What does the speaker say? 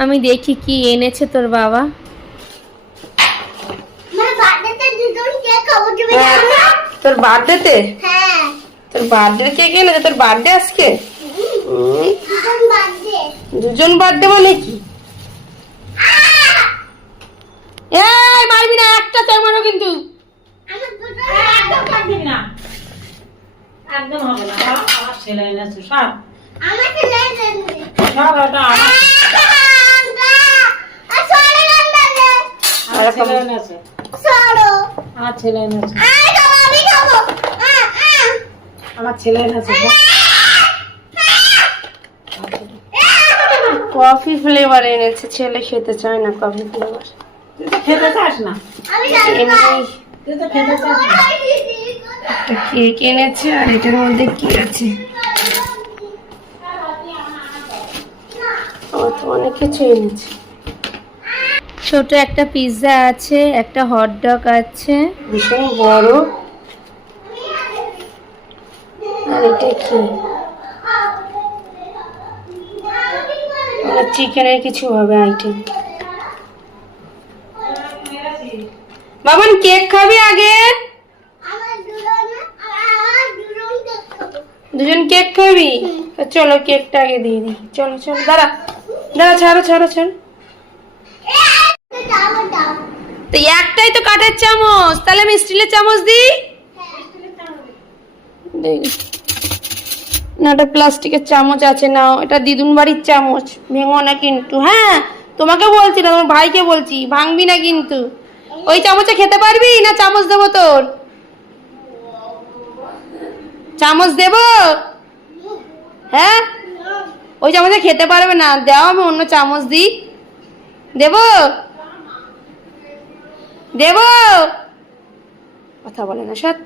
আমি দেখি কি এনেছে তোর বাবা। তোর বার্থডেতে? হ্যাঁ। তোর বার্থডে কেক এনেছে? তোর বার্থডে আজকে? দুজন বার্থডে মানে কি? এই মারবি না, একটা চাই মারো কিন্তু। একদম হবে না, আমার ছেলে এনেছে সব। আমার ছেলে এনেছে সব, ওটা আমার ছেলে এনেছে। আমার ছেলে এনেছে, আমার ছেলে এনেছে। কফি ফ্লেভার এনেছে, ছেলে খেতে চায় না কফি ফ্লেভার। তুই তো খেতে চাস না, তুই তো খেতে চাস না। একটা কেক এনেছে, আর এটার মধ্যে কি আছে? ও তো অনেক কিছু এনেছে। ছোট একটা পিৎজা আছে, একটা হট ডগ আছে ভীষণ বড়। আর এটা কি? চিকেনের কিছু হবে আইটেম। বাবান কেক খাবি আগে? দুজন কেক খাবি? চলো কেকটা আগে দিয়ে দিই। চলো চলো, দাঁড়া দাঁড়া, ছাড়ো ছাড়ো ছাড়ো। তো একটাই তো কাঠের চামচ, তাহলে আমি স্টিলের চামচ দিই। না, এটা প্লাস্টিকের চামচ আছে, নাও। এটা দিদুন বাড়ির চামচ, ভেঙো না কিন্তু। হ্যাঁ, তোমাকে বলছি না, তোমার ভাইকে বলছি, ভাঙবি না কিন্তু। ওই চামচে খেতে পারবি না? চামচ দেবো তোর? চামচ দেব? হ্যাঁ, ওই চামচে খেতে পারবে না, দাও আমি অন্য চামচ দিই। দেব দেব? কথা বলে না, সব।